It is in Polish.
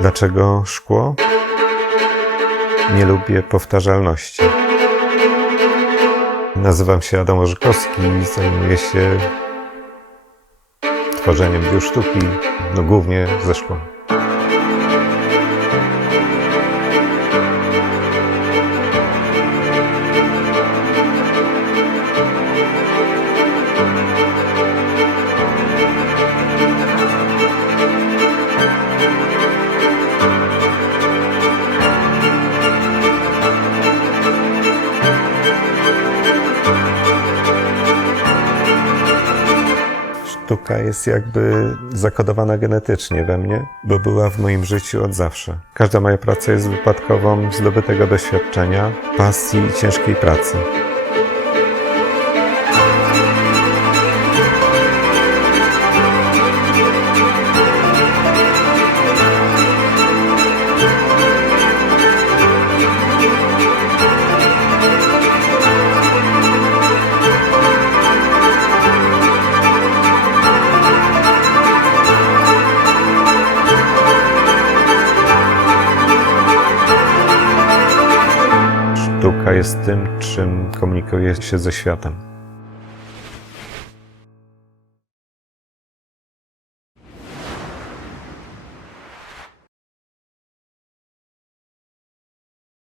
Dlaczego szkło? Nie lubię powtarzalności. Nazywam się Adam Orzykowski i zajmuję się tworzeniem dzieł sztuki, no głównie ze szkła. Sztuka jest jakby zakodowana genetycznie we mnie, bo była w moim życiu od zawsze. Każda moja praca jest wypadkową zdobytego doświadczenia, pasji i ciężkiej pracy. Sztuka jest tym, czym komunikuje się ze światem.